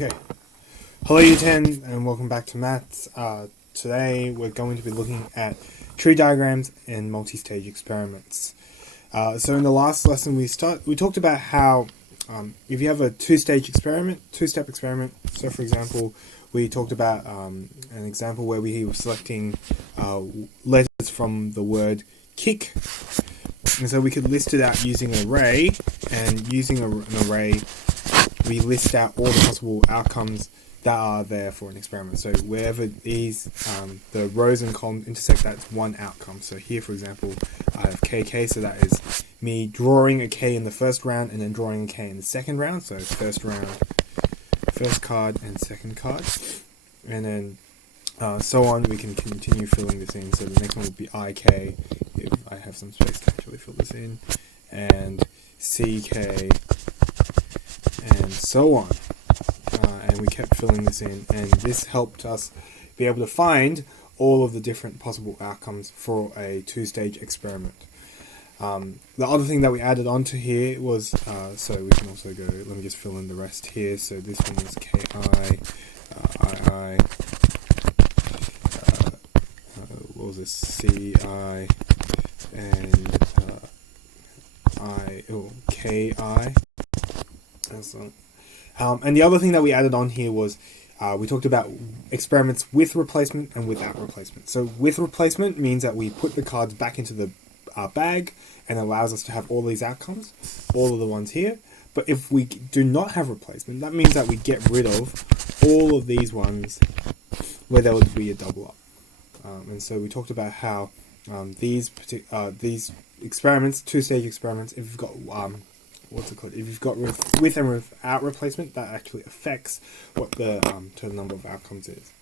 Okay, hello you 10 and welcome back to maths. Today we're going to be looking at tree diagrams and multi-stage experiments. So in the last lesson we talked about how if you have a two-step experiment. So for example, we talked about an example where we were selecting letters from the word kick. And so we could list it out using an array, and using an array we list out all the possible outcomes that are there for an experiment. So wherever these, the rows and columns intersect, that's one outcome. So here, for example, I have KK, so that is me drawing a K in the first round and then drawing a K in the second round. So first round, first card and second card. And then so on, we can continue filling this in. So the next one would be IK, if I have some space to actually fill this in, and CK, and so on. And we kept filling this in, and this helped us be able to find all of the different possible outcomes for a two-stage experiment. The other thing that we added onto here was, so we can also go, let me just fill in the rest here. So this one was KI, II, what was this, CI, and KI. And the other thing that we added on here was we talked about experiments with replacement and without replacement. So with replacement means that we put the cards back into the bag and allows us to have all these outcomes, all of the ones here. But if we do not have replacement, that means that we get rid of all of these ones where there would be a double up. And so we talked about how these experiments, two-stage experiments, if you've got if you've got with and without replacement, that actually affects what the total number of outcomes is.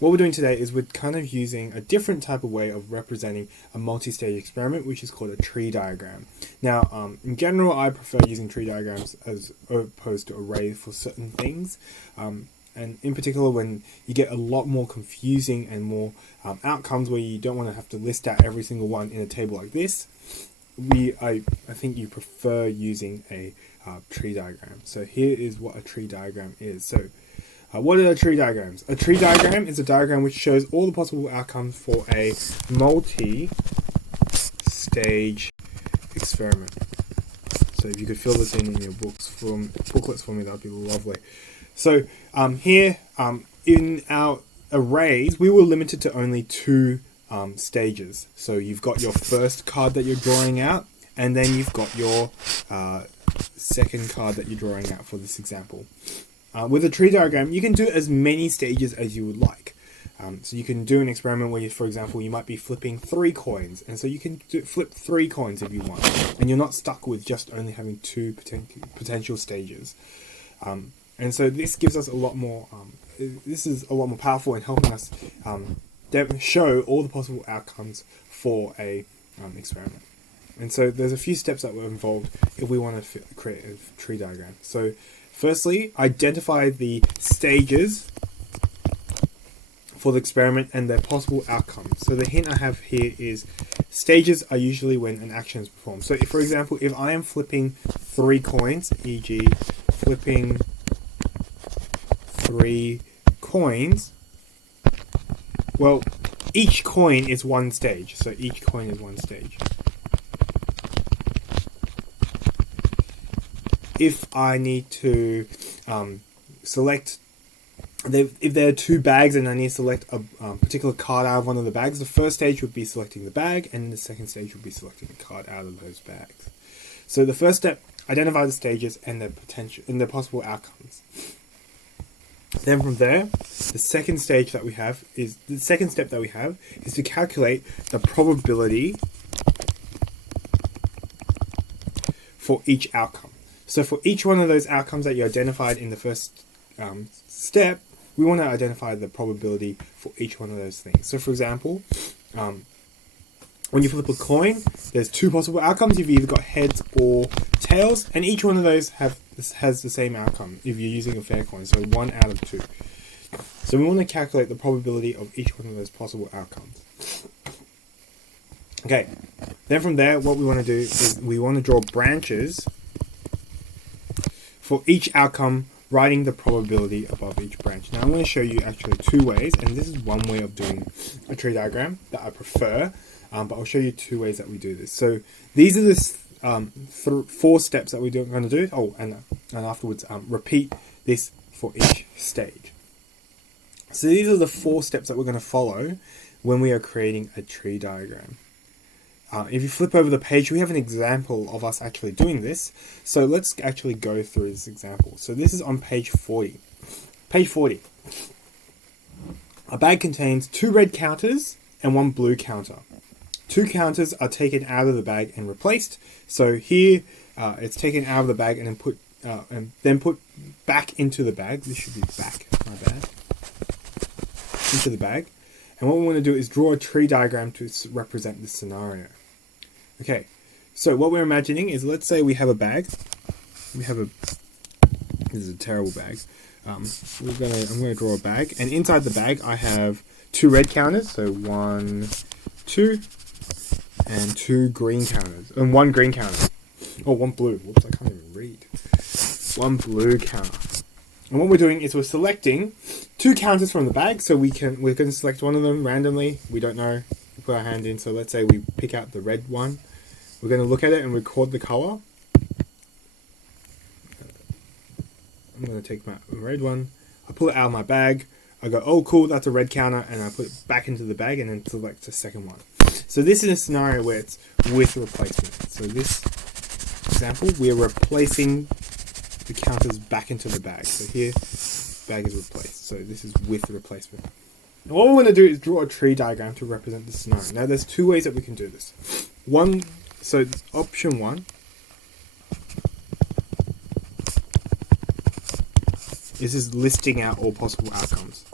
What we're doing today is we're kind of using a different type of way of representing a multi-stage experiment, which is called a tree diagram. Now, in general, I prefer using tree diagrams as opposed to arrays for certain things. And in particular, when you get a lot more confusing and more outcomes where you don't want to have to list out every single one in a table like this, I think you prefer using a tree diagram. So here is what a tree diagram is. So what are tree diagrams? A tree diagram is a diagram which shows all the possible outcomes for a multi-stage experiment. So if you could fill this in your booklets for me, that would be lovely. So here in our arrays, we were limited to only two stages. So you've got your first card that you're drawing out, and then you've got your second card that you're drawing out for this example. With a tree diagram, you can do as many stages as you would like. So you can do an experiment where, for example, you might be flipping 3 coins, and so you can flip 3 coins if you want, and you're not stuck with just only having 2 potential stages. And so this gives us a lot more. This is a lot more powerful in helping us show all the possible outcomes for a experiment. And so there's a few steps that were involved if we want to create a tree diagram. So firstly, identify the stages for the experiment and their possible outcomes. So the hint I have here is stages are usually when an action is performed. So if, for example, if I am flipping 3 coins, e.g. flipping 3 coins, well, each coin is one stage. So each coin is one stage. If I need to select, if there are 2 bags and I need to select a particular card out of one of the bags, the first stage would be selecting the bag, and the second stage would be selecting a card out of those bags. So the first step, identify the stages and their potential and their possible outcomes. Then from there, the second step that we have is to calculate the probability for each outcome. So for each one of those outcomes that you identified in the first step, we want to identify the probability for each one of those things. So for example, when you flip a coin, there's 2 possible outcomes. You've either got heads or tails, and each one of those has the same outcome if you're using a fair coin, so 1 out of 2. So we want to calculate the probability of each one of those possible outcomes. Okay, then from there, what we want to do is we want to draw branches for each outcome writing the probability above each branch. Now I'm going to show you actually two ways, and this is one way of doing a tree diagram that I prefer, but I'll show you two ways that we do this. So these are the 4 steps that we're going to do. Oh, and afterwards repeat this for each stage. So these are the 4 steps that we're going to follow when we are creating a tree diagram. If you flip over the page, we have an example of us actually doing this. So let's actually go through this example. So this is on page 40. Page 40. A bag contains 2 red counters and 1 blue counter. 2 counters are taken out of the bag and replaced. So here it's taken out of the bag and then put back into the bag. This should be back, my bad. Into the bag. And what we want to do is draw a tree diagram to represent this scenario. Okay, so what we're imagining is, let's say we have a bag. This is a terrible bag. I'm going to draw a bag, and inside the bag I have 2 red counters, so 1, 2, and 2 green counters, and 1 green counter. Oh, 1 blue. Whoops, I can't even read. 1 blue counter. And what we're doing is we're selecting 2 counters from the bag, so we're going to select one of them randomly. We don't know. We put our hand in, so let's say we pick out the red one. We're going to look at it and record the color. I'm going to take my red one. I pull it out of my bag. I go, oh cool, that's a red counter, and I put it back into the bag and then select the second one. So this is a scenario where it's with replacement. So this example, we're replacing the counters back into the bag. So here, bag is replaced. So this is with replacement. Now what we want to do is draw a tree diagram to represent this scenario. Now there's 2 ways that we can do this. So option 1 is just listing out all possible outcomes.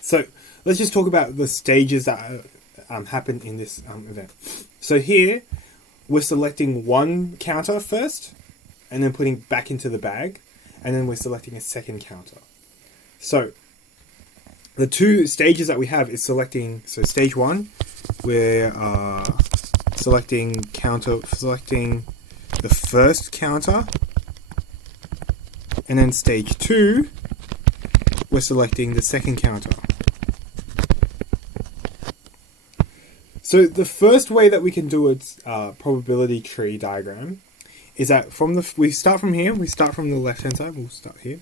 So let's just talk about the stages that happen in this event. So here we're selecting 1 counter first and then putting back into the bag, and then we're selecting a second counter. So the 2 stages that we have is selecting, so stage 1, we're selecting the first counter, and then stage 2, we're selecting the second counter. So the first way that we can do a probability tree diagram is that we start from here. We start from the left hand side. We'll start here.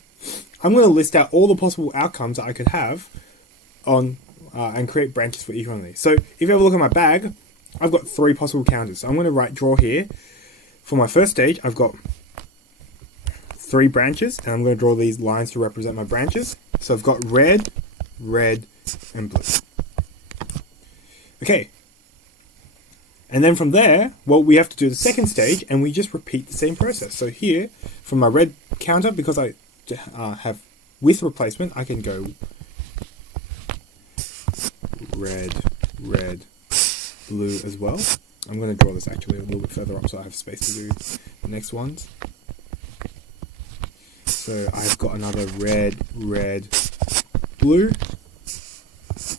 I'm going to list out all the possible outcomes that I could have on and create branches for each one of these. So if you have a look at my bag, I've got 3 possible counters. So I'm going to draw here. For my first stage, I've got 3 branches, and I'm going to draw these lines to represent my branches. So I've got red, red, and blue. Okay. And then from there, well, we have to do the second stage, and we just repeat the same process. So here, from my red counter, because I have with replacement, I can go red, red, blue as well. I'm going to draw this actually a little bit further up so I have space to do the next ones. So I've got another red, red, blue.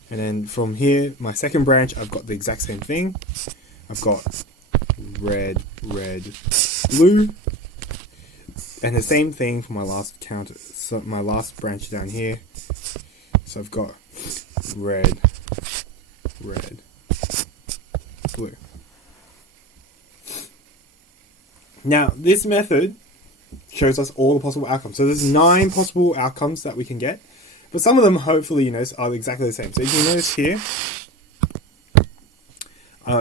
And then from here, my second branch, I've got the exact same thing. I've got red, red, blue. And the same thing for my last counter, so my last branch down here. So I've got red, red, blue. Now, this method shows us all the possible outcomes. So there's 9 possible outcomes that we can get, but some of them, hopefully, you notice, are exactly the same. So you can notice here,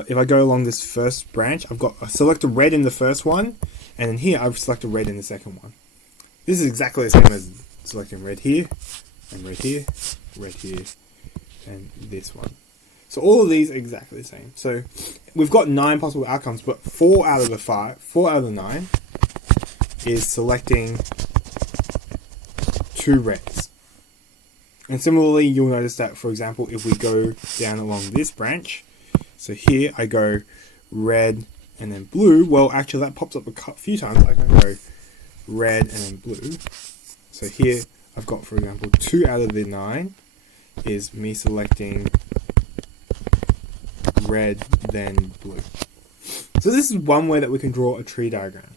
if I go along this first branch, I select a red in the first one, and then here I've selected red in the second one. This is exactly the same as selecting red here, and red here, and this one. So all of these are exactly the same. So we've got 9 possible outcomes, but 4 out of the 9 is selecting 2 reds. And similarly, you'll notice that, for example, if we go down along this branch, so here I go red and then blue. Well, actually that pops up a few times. I can go red and then blue. So here I've got, for example, 2 out of the 9 is me selecting red then blue. So this is one way that we can draw a tree diagram.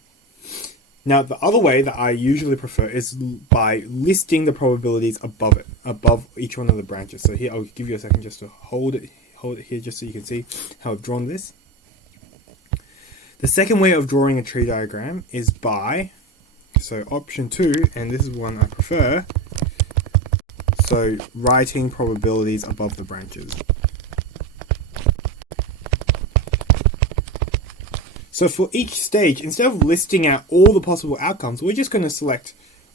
Now, the other way that I usually prefer is by listing the probabilities above it, above each one of the branches. So here, I'll give you a second just to hold it here just so you can see how I've drawn this. The second way of drawing a tree diagram is by, so option 2, and this is one I prefer, so writing probabilities above the branches. So for each stage, instead of listing out all the possible outcomes, we're just going to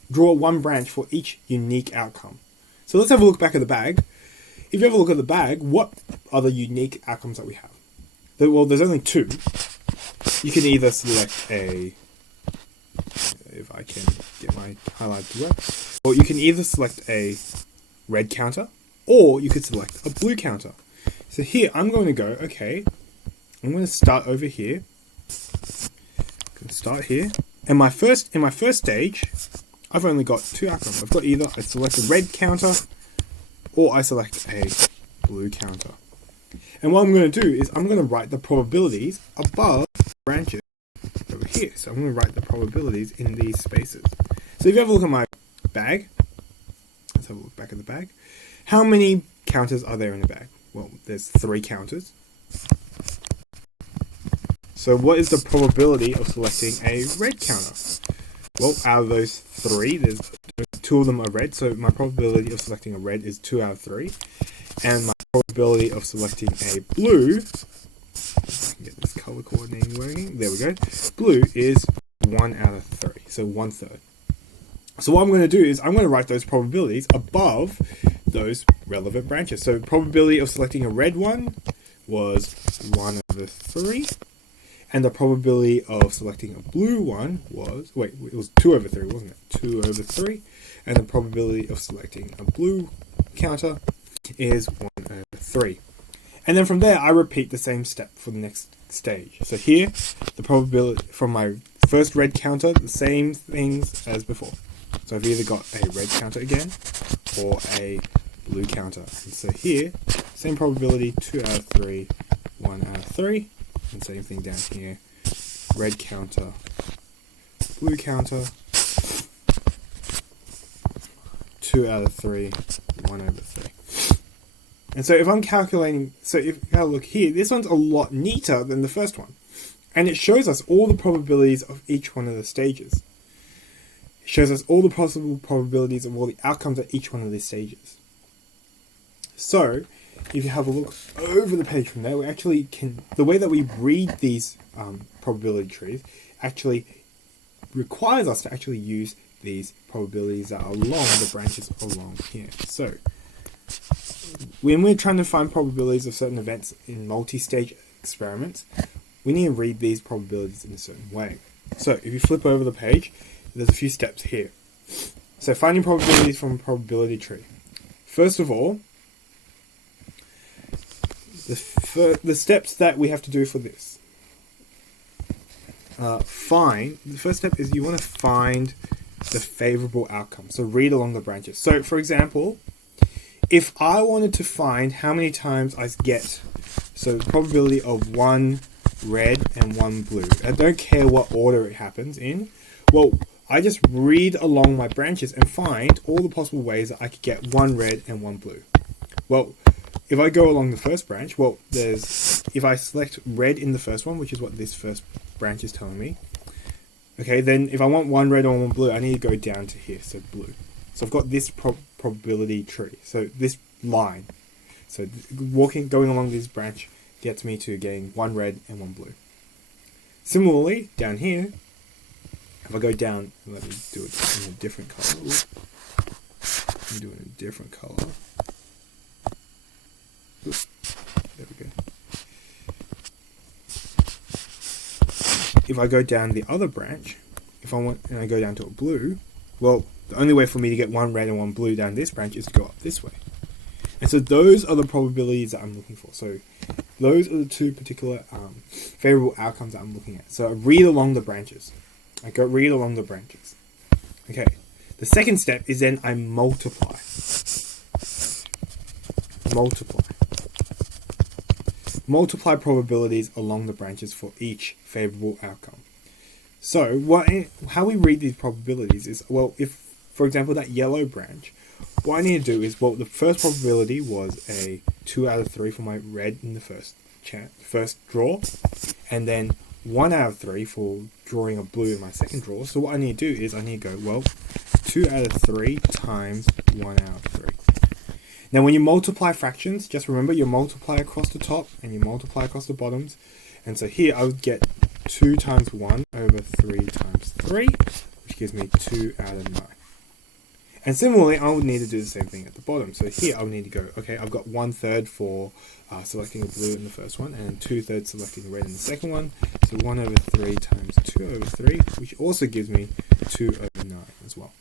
draw one branch for each unique outcome. So let's have a look back at the bag. If you have a look at the bag, what are the unique outcomes that we have? Well, there's only 2. You can either select a, if I can get my highlight to work, or you can either select a red counter, or you could select a blue counter. So here, I'm going to go, okay, I'm going to start over here. Start here, and in my first stage, I've only got 2 outcomes. I've got either I select a red counter, or I select a blue counter. And what I'm going to do is I'm going to write the probabilities above branches over here. So I'm going to write the probabilities in these spaces. So if you have a look at my bag, let's have a look back at the bag. How many counters are there in the bag? Well, there's 3 counters. So what is the probability of selecting a red counter? Well, out of those 3, there's 2 of them are red, so my probability of selecting a red is 2 out of 3. And my probability of selecting a blue, if I can get this color coordinating working, there we go, blue is 1 out of 3, so 1/3. So what I'm going to do is I'm going to write those probabilities above those relevant branches. So probability of selecting a red one was 1/3. And the probability of selecting a blue one was, it was 2/3, wasn't it? 2/3. And the probability of selecting a blue counter is 1/3. And then from there, I repeat the same step for the next stage. So here, the probability from my first red counter, the same things as before. So I've either got a red counter again, or a blue counter. And so here, same probability, 2/3, 1/3. And same thing down here, red counter, blue counter, 2/3, 1/3. And so if I'm calculating, so if I look here, this one's a lot neater than the first one. And it shows us all the probabilities of each one of the stages. It shows us all the possible probabilities of all the outcomes at each one of these stages. So, if you have a look over the page from there, we actually can, the way that we read these probability trees actually requires us to actually use these probabilities that are along the branches along here. So, when we're trying to find probabilities of certain events in multi-stage experiments, we need to read these probabilities in a certain way. So, if you flip over the page, there's a few steps here. So, finding probabilities from a probability tree. First of all, the steps that we have to do for this. The first step is you want to find the favorable outcome. So read along the branches. So for example, if I wanted to find how many times I get, so the probability of 1 red and 1 blue, I don't care what order it happens in, well, I just read along my branches and find all the possible ways that I could get 1 red and 1 blue. Well, if I go along the first branch, well, if I select red in the first one, which is what this first branch is telling me, okay, then if I want 1 red or 1 blue, I need to go down to here, so blue. So I've got this probability tree, so this line. So going along this branch gets me to getting 1 red and 1 blue. Similarly, down here, if I go down, let me do it in a different color. I'm doing a different color. Oops, there we go. If I go down the other branch, and I go down to a blue, well, the only way for me to get 1 red and 1 blue down this branch is to go up this way. And so those are the probabilities that I'm looking for. So those are the 2 particular favorable outcomes that I'm looking at. So I read along the branches. Read along the branches. Okay. The second step is then I multiply. multiply probabilities along the branches for each favorable outcome. So how we read these probabilities is, well, if, for example, that yellow branch, what I need to do is, well, the first probability was a 2 out of 3 for my red in the first draw, and then 1 out of 3 for drawing a blue in my second draw. So what I need to do is I need to go, well, 2 out of 3 times 1 out of 3. Now when you multiply fractions, just remember you multiply across the top and you multiply across the bottoms. And so here I would get 2 times 1 over 3 times 3, which gives me 2 out of 9. And similarly, I would need to do the same thing at the bottom. So here I would need to go, okay, I've got 1/3 for selecting the blue in the first one, and 2/3 selecting the red in the second one. So 1 over 3 times 2 over 3, which also gives me 2 over 9 as well.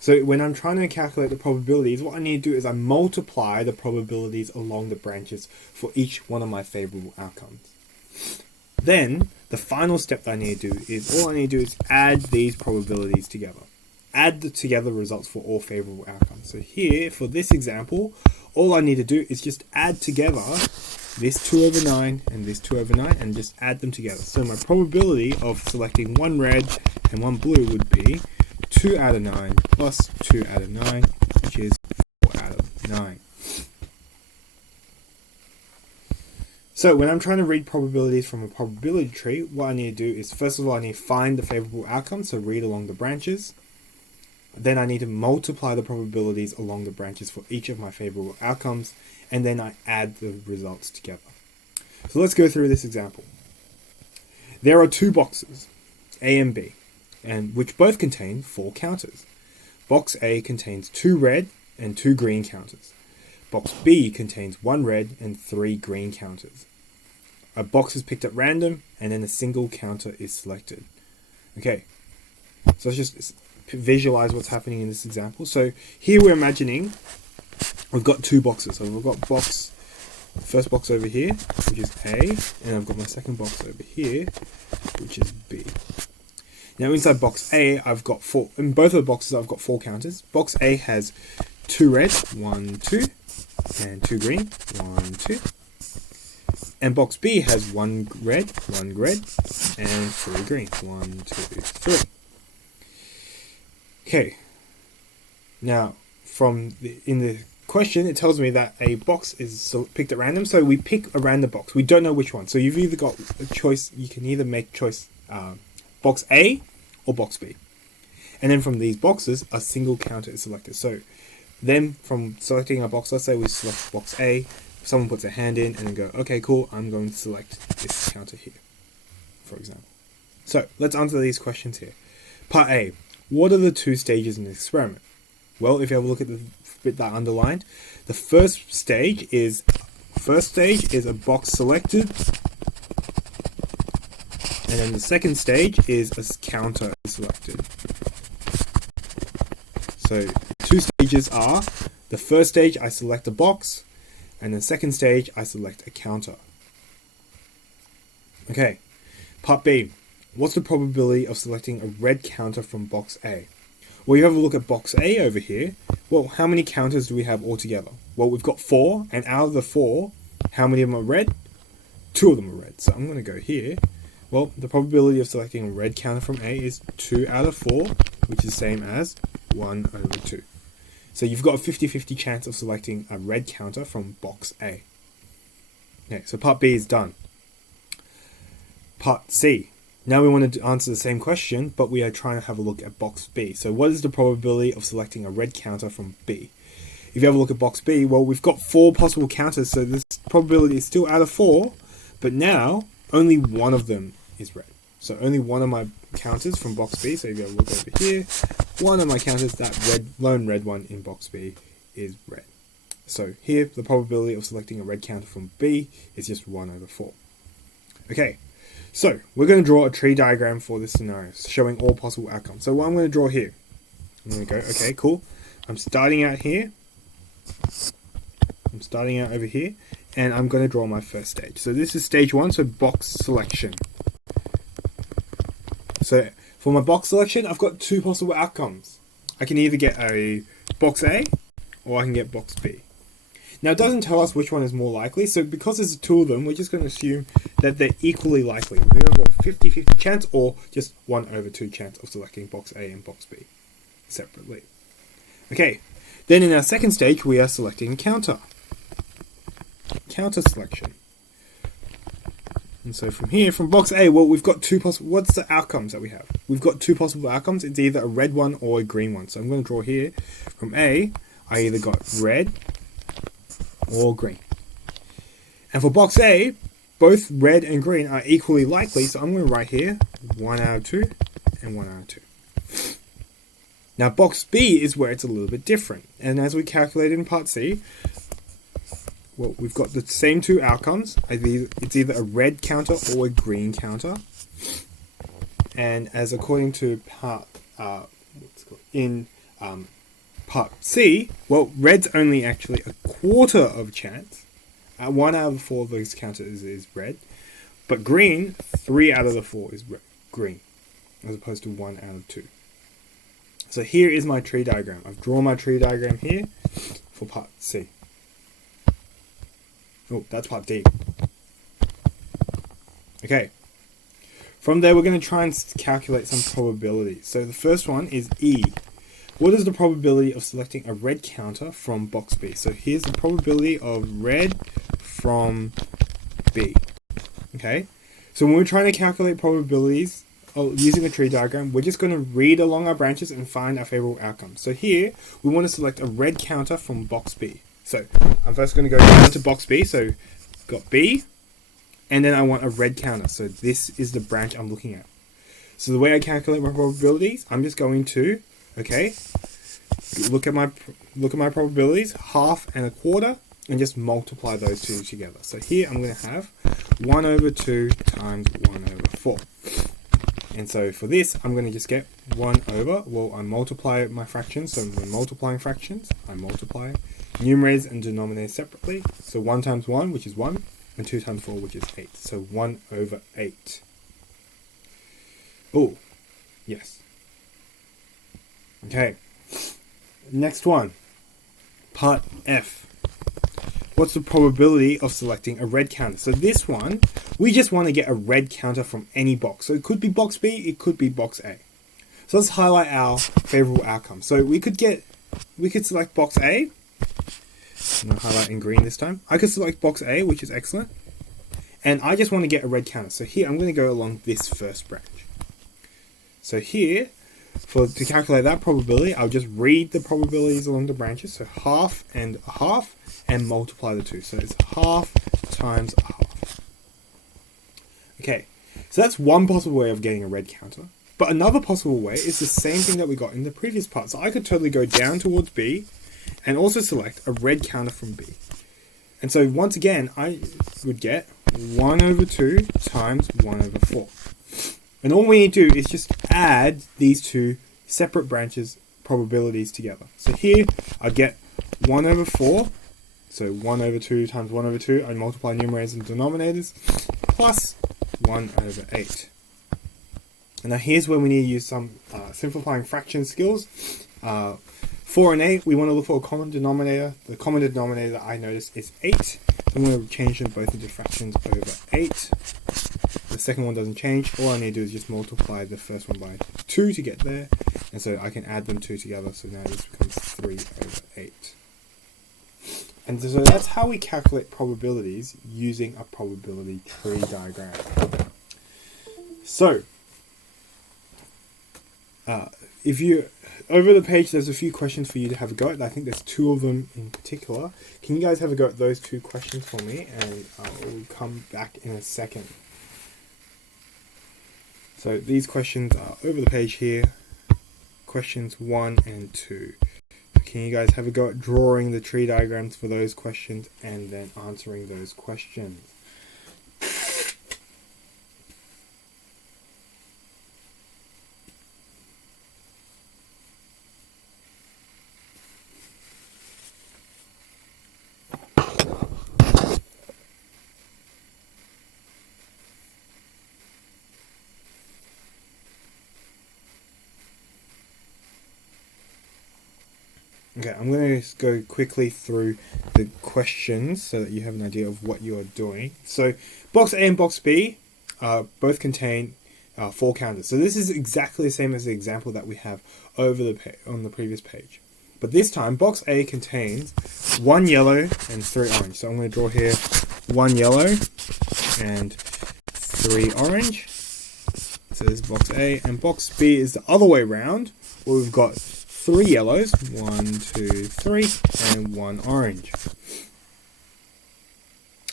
So when I'm trying to calculate the probabilities, what I need to do is I multiply the probabilities along the branches for each one of my favorable outcomes. Then, the final step that I need to do is, all I need to do is add these probabilities together. Add together results for all favorable outcomes. So here, for this example, all I need to do is just add together this 2 over 9 and this 2 over 9 and just add them together. So my probability of selecting one red and one blue would be 2 out of 9 plus 2 out of 9, which is 4 out of 9. So when I'm trying to read probabilities from a probability tree, what I need to do is, first of all, I need to find the favorable outcome, so read along the branches. Then I need to multiply the probabilities along the branches for each of my favorable outcomes, and then I add the results together. So let's go through this example. There are two boxes, A and B, and which both contain 4 counters. Box A contains 2 red and 2 green counters. Box B contains 1 red and 3 green counters. A box is picked at random, and then a single counter is selected. Okay, so let's just visualize what's happening in this example. So here we're imagining we've got 2 boxes. So we've got first box over here, which is A, and I've got my second box over here, which is B. Now inside box A, I've got 4. In both of the boxes, I've got 4 counters. Box A has 2 red, 1, 2, and 2 green, 1, 2. And box B has 1 red, and 3 green, 1, 2, 3. Okay. Now, in the question, it tells me that a box is picked at random, so we pick a random box. We don't know which one, so you've either got a choice. You can either make choice box A or box B, and then from these boxes, a single counter is selected. So then, from selecting a box, let's say we select box A. Someone puts a hand in and then go, okay, cool. I'm going to select this counter here, for example. So let's answer these questions here. Part A. What are the 2 stages in the experiment? Well, if you have a look at the bit that I underlined, the first stage is a box selected, and then the second stage is a counter selected. So 2 stages are, the first stage I select a box, and the second stage I select a counter. Okay, part B. What's the probability of selecting a red counter from box A? Well, you have a look at box A over here. Well, how many counters do we have altogether? Well, we've got 4, and out of the 4, how many of them are red? 2 of them are red. So I'm going to go here. Well, the probability of selecting a red counter from A is 2 out of 4, which is the same as 1 over 2. So you've got a 50-50 chance of selecting a red counter from box A. Okay, so part B is done. Part C. Now we want to answer the same question, but we are trying to have a look at box B. So what is the probability of selecting a red counter from B? If you have a look at box B, well, we've got 4 possible counters, so this probability is still out of 4, but now only one of them is red. So only one of my counters from box B, so if you have a look over here, one of my counters, that lone red one in box B, is red. So here, the probability of selecting a red counter from B is just 1 over 4. Okay. So, we're going to draw a tree diagram for this scenario, showing all possible outcomes. So what I'm going to draw here, I'm going to go, okay, cool. I'm starting out here. I'm starting out over here, and I'm going to draw my first stage. So this is stage 1, so box selection. So, for my box selection, I've got 2 possible outcomes. I can either get a box A, or I can get box B. Now it doesn't tell us which one is more likely, so because there's two of them, we're just going to assume that they're equally likely. We have a 50-50 chance or just 1/2 chance of selecting box A and box B separately. Okay, then in our second stage we are selecting counter selection. And so from here, from box A, well, we've got two possible. What's the outcomes that we have? We've got two possible outcomes. It's either a red one or a green one. So I'm going to draw here. From A, I either got red or green. And for box A, both red and green are equally likely. So I'm going to write here 1/2 and 1/2. Now box B is where it's a little bit different. And as we calculated in part C, well, we've got the same two outcomes. It's either a red counter or a green counter. And as according to part C, well, red's only actually a 1/4 of a chance. 1/4 of those counters is red, but green, 3/4 is green, as opposed to 1/2. So here is my tree diagram. I've drawn my tree diagram here for part C. Oh, that's part D. Okay. From there, we're going to try and calculate some probabilities. So the first one is E. What is the probability of selecting a red counter from box B? So here's the probability of red from B. Okay. So when we're trying to calculate probabilities using a tree diagram, we're just going to read along our branches and find our favorable outcomes. So here, we want to select a red counter from box B. So I'm first going to go down to box B. So got B, and then I want a red counter. So this is the branch I'm looking at. So the way I calculate my probabilities, I'm just going to, look at my probabilities, 1/2 and 1/4, and just multiply those two together. So here I'm going to have 1/2 times 1/4. And so for this, I'm going to just get 1/, well, I multiply my fractions. So when multiplying fractions, I multiply numerators and denominators separately. So 1 times 1, which is 1, and 2 times 4, which is 8. So 1/8. Oh, yes. Okay. Next one. Part F. What's the probability of selecting a red counter? So this one, we just want to get a red counter from any box. So it could be box B, it could be box A. So let's highlight our favorable outcome. So we could select box A. I'm going to highlight in green this time. I could select box A, which is excellent. And I just want to get a red counter. So here, I'm going to go along this first branch. So here, to calculate that probability, I'll just read the probabilities along the branches. So 1/2 and 1/2, and multiply the two. So it's 1/2 times 1/2. Okay, so that's one possible way of getting a red counter. But another possible way is the same thing that we got in the previous part. So I could totally go down towards B and also select a red counter from B. And so once again, I would get 1/2 times 1/4. And all we need to do is just add these two separate branches probabilities together. So here I get 1/4. So 1/2 times 1/2, I multiply numerators and denominators, plus 1/8. And now here's where we need to use some simplifying fraction skills. 4 and 8, we want to look for a common denominator. The common denominator that I noticed is 8. So I'm going to change them both into fractions over 8. The second one doesn't change. All I need to do is just multiply the first one by 2 to get there. And so I can add them 2 together. So now this becomes 3/8. And so that's how we calculate probabilities using a probability tree diagram. So, if you over the page, there's a few questions for you to have a go at. I think there's 2 of them in particular. Can you guys have a go at those 2 questions for me? And I'll come back in a second. So these questions are over the page here. Questions 1 and 2. Can you guys have a go at drawing the tree diagrams for those questions and then answering those questions? Okay, I'm going to go quickly through the questions so that you have an idea of what you are doing. So, box A and box B both contain 4 counters. So this is exactly the same as the example that we have over on the previous page. But this time, box A contains 1 yellow and 3 orange. So I'm going to draw here 1 yellow and 3 orange. So this is box A, and box B is the other way around, where we've got 3 yellows, 1, 2, 3, and 1 orange.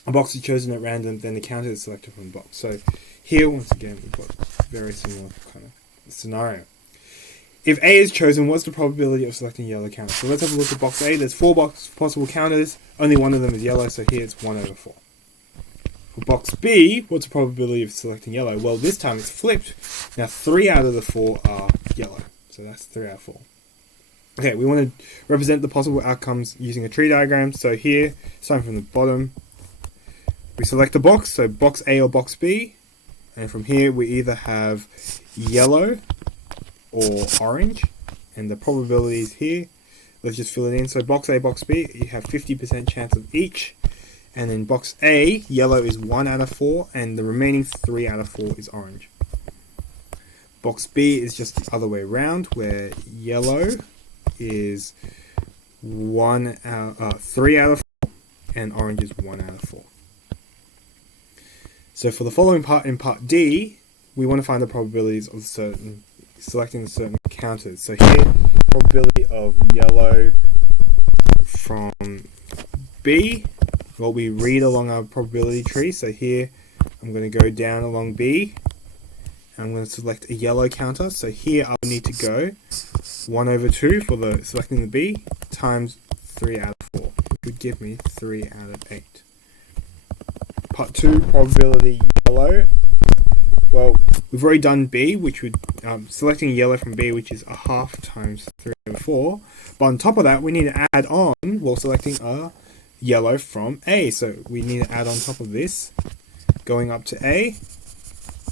A box is chosen at random, then the counter is selected from the box. So here, once again, we've got a very similar kind of scenario. If A is chosen, what's the probability of selecting yellow counter? So let's have a look at box A. There's 4 possible counters, only one of them is yellow, so here it's 1 over 4. For box B, what's the probability of selecting yellow? Well, this time it's flipped. Now 3 out of the 4 are yellow, so that's 3 out of 4. Okay, we want to represent the possible outcomes using a tree diagram. So here, starting from the bottom, we select a box, so box A or box B, and from here we either have yellow or orange, and the probabilities here, let's just fill it in. So box A, box B, you have 50% chance of each, and in box A, yellow is 1 out of 4, and the remaining 3 out of 4 is orange. Box B is just the other way around, where yellow is 3 out of 4, and orange is 1 out of 4. So for the following part, in part D, we want to find the probabilities of selecting certain counters. So here, probability of yellow from B. Well, we read along our probability tree. So here, I'm going to go down along B. And I'm going to select a yellow counter. So here, I'll need to go 1 over 2 for selecting the B times 3 out of 4, which would give me 3 out of 8. Part 2, probability yellow. Well, we've already done B, which would selecting yellow from B, which is a half times 3 over 4. But on top of that, we need to add on while selecting a yellow from A. So we need to add on top of this, going up to A,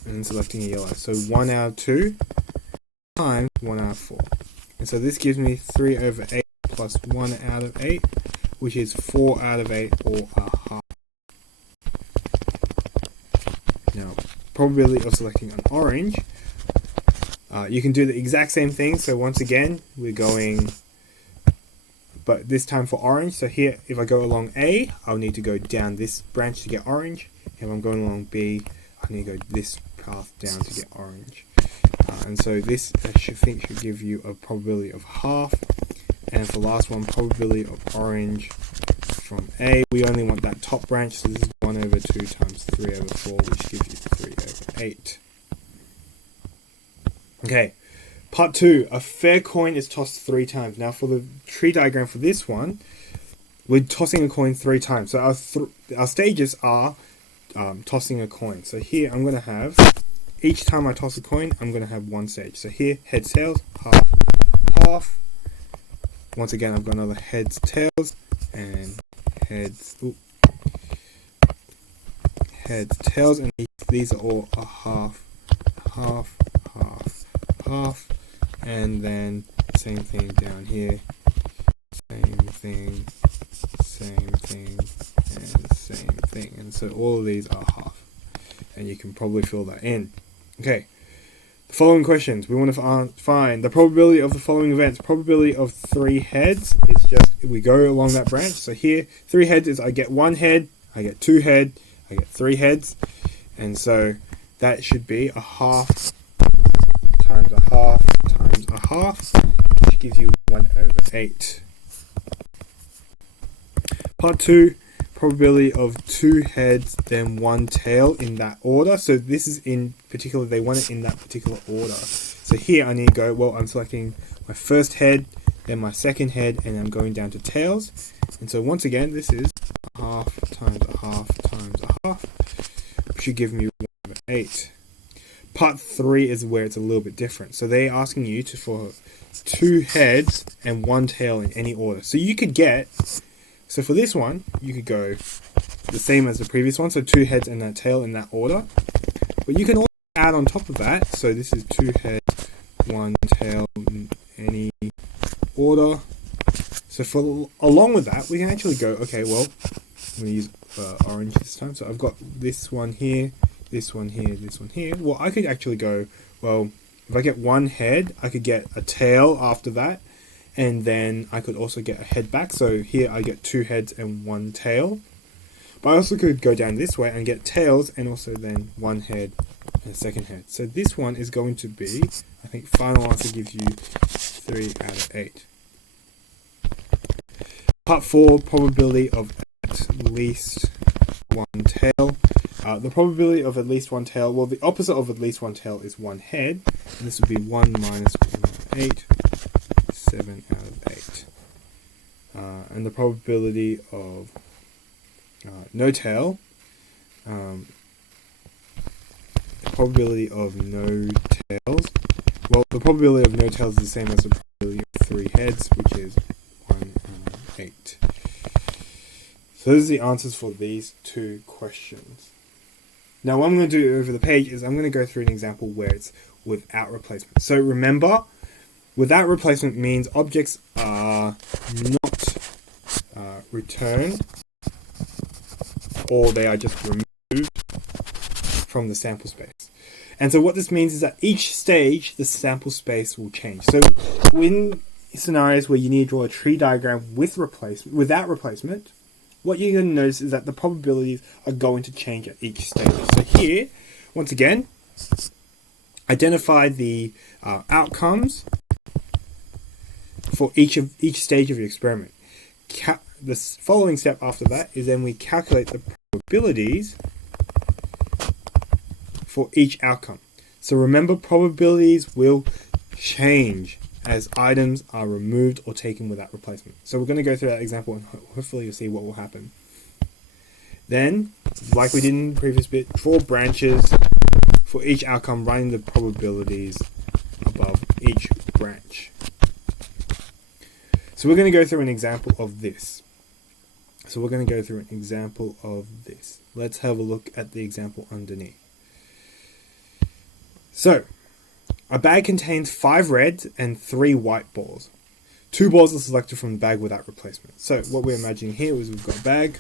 and selecting a yellow. So 1 out of 2 times 1 out of 4. And so this gives me 3 over 8 plus 1 out of 8, which is 4 out of 8, or a half. Now, probability of selecting an orange, you can do the exact same thing. So once again, we're going, but this time for orange. So here, if I go along A, I'll need to go down this branch to get orange. If I'm going along B, I need to go this path down to get orange. And so this, I think, should give you a probability of half. And for the last one, probability of orange from A, we only want that top branch, so this is 1 over 2 times 3 over 4, which gives you 3 over 8. Okay, part 2, a fair coin is tossed 3 times. Now for the tree diagram for this one, we're tossing a coin 3 times. So our stages are tossing a coin. So here I'm going to have, each time I toss a coin, I'm going to have 1 stage. So here, heads, tails, half, half. Once again, I've got another heads, tails, and heads, heads, tails, and these are all a half, half, half, half, and then same thing down here, same thing, and same thing, and so all of these are half, and you can probably fill that in. Okay. The following questions, we want to find the probability of the following events. Probability of 3 heads is just, we go along that branch. So here, 3 heads is I get 1 head, I get 2 head, I get 3 heads. And so that should be a half times a half times a half, which gives you 1 over 8. Part 2, probability of 2 heads, then 1 tail in that order. So this is in particular, they want it in that particular order. So here I need to go, well, I'm selecting my first head, then my second head, and I'm going down to tails. And so once again, this is a half times a half times a half, which should give me 1 over 8. Part 3 is where it's a little bit different. So they're asking you for 2 heads and 1 tail in any order. So you could get, so for this one, you could go the same as the previous one, so 2 heads and that tail in that order. But you can also add on top of that, so this is 2 heads, 1 tail in any order. So for along with that, we can actually go, okay, well, I'm going to use orange this time. So I've got this one here, this one here, this one here. Well, I could actually go, well, if I get one head, I could get a tail after that. And then I could also get a head back. So here I get 2 heads and 1 tail. But I also could go down this way and get tails and also then 1 head and a second head. So this one is going to be, I think final answer gives you 3 out of 8. Part 4, probability of at least 1 tail. The probability of at least 1 tail, well, the opposite of at least 1 tail is 1 head. And this would be 1 minus 1 out of 8, 7 out of 8. And the probability of no tail, probability of no tails, well, the probability of no tails is the same as the probability of 3 heads, which is 1 out of 8. So those are the answers for these 2 questions. Now what I'm going to do over the page is I'm going to go through an example where it's without replacement. So remember, without replacement means objects are not returned, or they are just removed from the sample space. And so what this means is that each stage, the sample space will change. So in scenarios where you need to draw a tree diagram without replacement, what you're going to notice is that the probabilities are going to change at each stage. So here, once again, identify the outcomes for each stage of your experiment. The following step after that is then we calculate the probabilities for each outcome. So remember, probabilities will change as items are removed or taken without replacement. So we're going to go through that example and hopefully you'll see what will happen. Then, like we did in the previous bit, draw branches for each outcome, writing the probabilities above each branch. So we're going to go through an example of this. Let's have a look at the example underneath. So, a bag contains 5 red and 3 white balls. 2 balls are selected from the bag without replacement. So what we're imagining here is we've got a bag.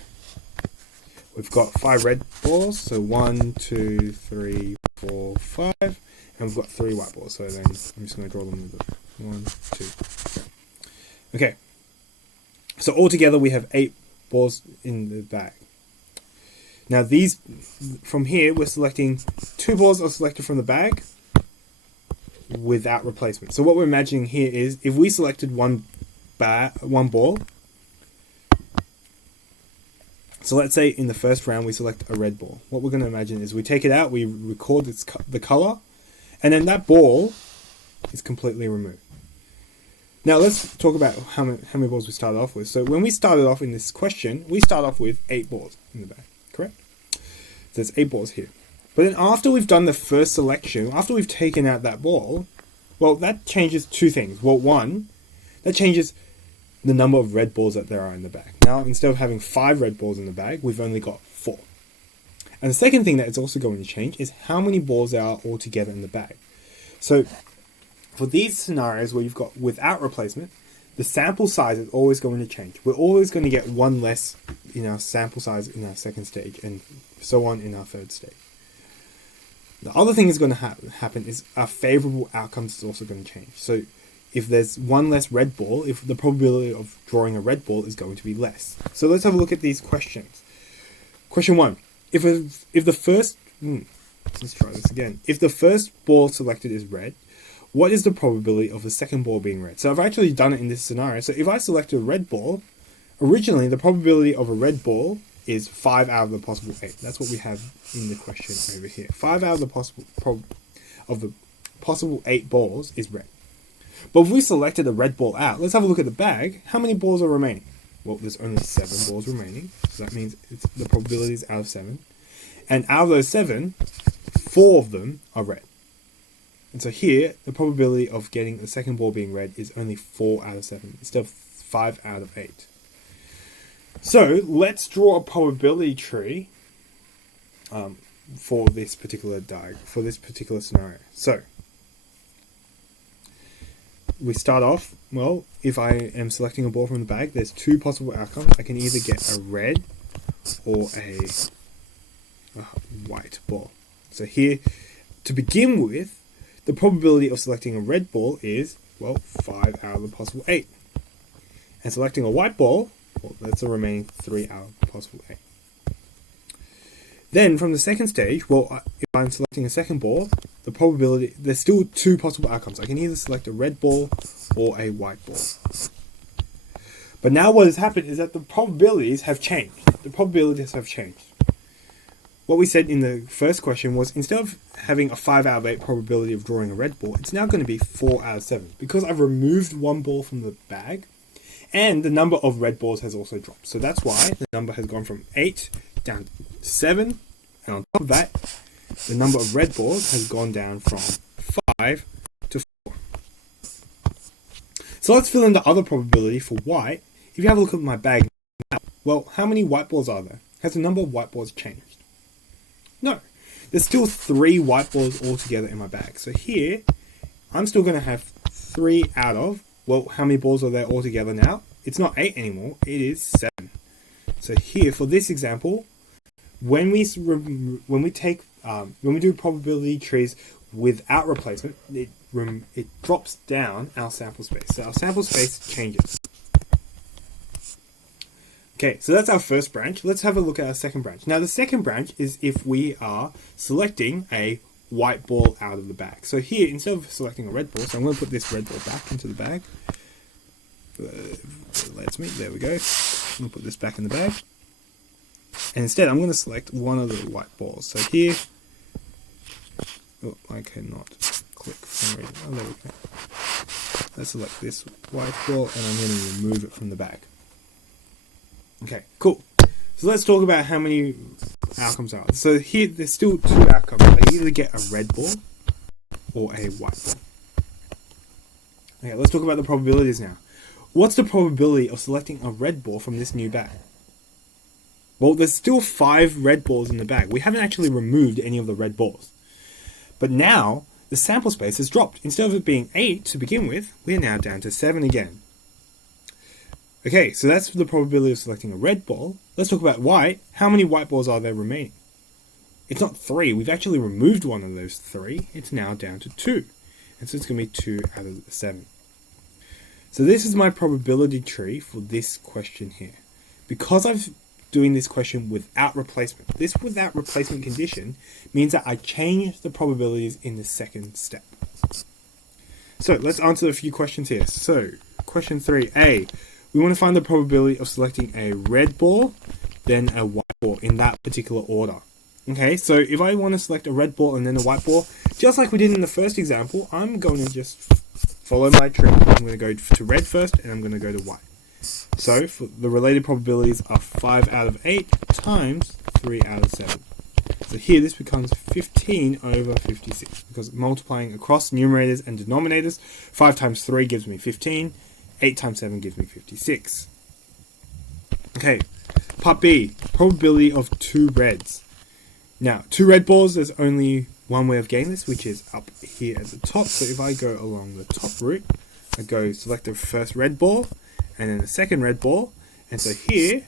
We've got 5 red balls. So 1, 2, 3, 4, 5. And we've got 3 white balls. So then I'm just going to draw them. 1, 2. Okay. So altogether we have 8 balls in the bag. Now these, from here, we're selecting 2 balls are selected from the bag without replacement. So what we're imagining here is if we selected one ball, so let's say in the first round we select a red ball. What we're going to imagine is we take it out, we record the color, and then that ball is completely removed. Now let's talk about how many balls we started off with. So when we started off in this question, we start off with 8 balls in the bag, correct? There's 8 balls here. But then after we've done the first selection, after we've taken out that ball, well, that changes 2 things. Well, one, that changes the number of red balls that there are in the bag. Now, instead of having 5 red balls in the bag, we've only got 4. And the second thing that is also going to change is how many balls there are altogether in the bag. So for these scenarios where you've got without replacement, the sample size is always going to change. We're always going to get 1 less in our sample size in our second stage, and so on in our third stage. The other thing is going to happen is our favorable outcomes is also going to change. So if there's 1 less red ball, if the probability of drawing a red ball is going to be less. So let's have a look at these questions. Question 1. If the first... let's try this again. If the first ball selected is red, what is the probability of the second ball being red? So I've actually done it in this scenario. So if I selected a red ball, originally the probability of a red ball is 5 out of the possible 8. That's what we have in the question over here. 5 out of the possible 8 balls is red. But if we selected a red ball out, let's have a look at the bag. How many balls are remaining? Well, there's only 7 balls remaining. So that means the probability is out of 7. And out of those 7, 4 of them are red. And so here, the probability of getting the second ball being red is only 4 out of 7, instead of 5 out of 8. So let's draw a probability tree for this particular scenario. So we start off, well, if I am selecting a ball from the bag, there's two possible outcomes. I can either get a red or a white ball. So here, to begin with, the probability of selecting a red ball is, well, 5 out of the possible 8. And selecting a white ball, well, that's the remaining 3 out of the possible 8. Then, from the second stage, well, if I'm selecting a second ball, the probability, there's still two possible outcomes. I can either select a red ball or a white ball. But now what has happened is that the probabilities have changed. The probabilities have changed. What we said in the first question was, instead of having a 5 out of 8 probability of drawing a red ball, it's now going to be 4 out of 7. Because I've removed one ball from the bag, and the number of red balls has also dropped. So that's why the number has gone from 8 down to 7. And on top of that, the number of red balls has gone down from 5 to 4. So let's fill in the other probability for white. If you have a look at my bag now, well, how many white balls are there? Has the number of white balls changed? No. There's still 3 white balls altogether in my bag. So here, I'm still going to have 3 out of, well, how many balls are there altogether now? It's not 8 anymore, it is 7. So here, for this example, when we do probability trees without replacement, it drops down our sample space. So our sample space changes. Okay, so that's our first branch. Let's have a look at our second branch. Now, the second branch is if we are selecting a white ball out of the bag. So here, instead of selecting a red ball, so I'm going to put this red ball back into the bag. It lets me. There we go. I'm going to put this back in the bag. And instead, I'm going to select one of the white balls. So here, oh, I cannot click for some reason. Oh, there we go. Let's select this white ball, and I'm going to remove it from the bag. Okay, cool. So let's talk about how many outcomes are. So here, there's still 2 outcomes. I either get a red ball or a white ball. Okay, let's talk about the probabilities now. What's the probability of selecting a red ball from this new bag? Well, there's still 5 red balls in the bag. We haven't actually removed any of the red balls. But now, the sample space has dropped. Instead of it being 8 to begin with, we're now down to 7 again. Okay, so that's the probability of selecting a red ball. Let's talk about white. How many white balls are there remaining? It's not 3. We've actually removed one of those 3. It's now down to 2. And so it's going to be 2 out of the 7. So this is my probability tree for this question here. Because I'm doing this question without replacement, this without replacement condition means that I change the probabilities in the second step. So let's answer a few questions here. So question 3A. We want to find the probability of selecting a red ball, then a white ball in that particular order. Okay, so if I want to select a red ball and then a white ball, just like we did in the first example, I'm going to just follow my tree. I'm going to go to red first, and I'm going to go to white. So for the related probabilities are 5 out of 8 times 3 out of 7. So here this becomes 15 over 56, because multiplying across numerators and denominators, 5 times 3 gives me 15, 8 times 7 gives me 56. Okay, part B, probability of 2 reds. Now, 2 red balls, there's only one way of getting this, which is up here at the top. So if I go along the top route, I go select the first red ball, and then the second red ball. And so here,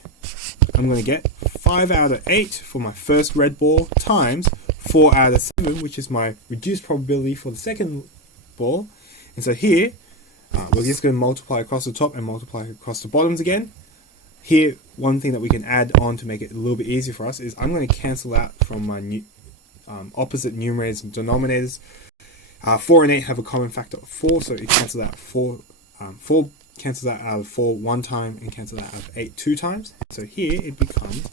I'm going to get 5 out of 8 for my first red ball times 4 out of 7, which is my reduced probability for the second ball. And so here, we're just going to multiply across the top and multiply across the bottoms again. Here, one thing that we can add on to make it a little bit easier for us is I'm going to cancel out from my opposite numerators and denominators. 4 and 8 have a common factor of 4, so it cancels out 4. 4 cancels out of 4 one time and cancels out of 8 2 times. So here it becomes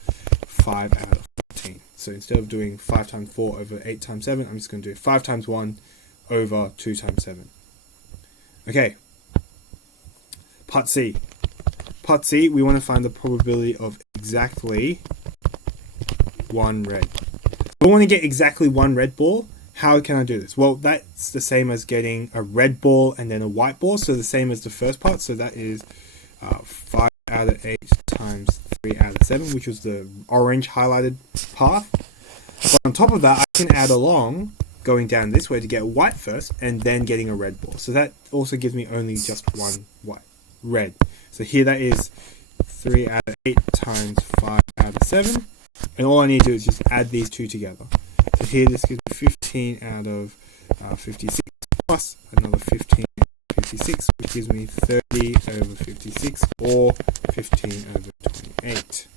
5 out of 14. So instead of doing 5 times 4 over 8 times 7, I'm just going to do 5 times 1 over 2 times 7. Okay. Part C. Part C, we want to find the probability of exactly 1 red. We want to get exactly 1 red ball. How can I do this? Well, that's the same as getting a red ball and then a white ball. So the same as the first part. So that is 5 out of 8 times 3 out of 7, which was the orange highlighted path. But on top of that, I can add along, going down this way to get a white first, and then getting a red ball. So that also gives me only just one red. So here that is 3 out of 8 times 5 out of 7. And all I need to do is just add these two together. So here this gives me 15 out of 56 plus another 15 out of 56, which gives me 30 over 56, or 15 over 28.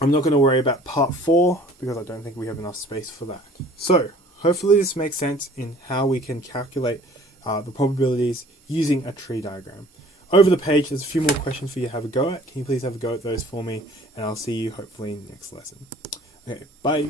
I'm not going to worry about part 4 because I don't think we have enough space for that. So hopefully this makes sense in how we can calculate the probabilities using a tree diagram. Over the page, there's a few more questions for you to have a go at. Can you please have a go at those for me? And I'll see you hopefully in the next lesson. Okay, bye.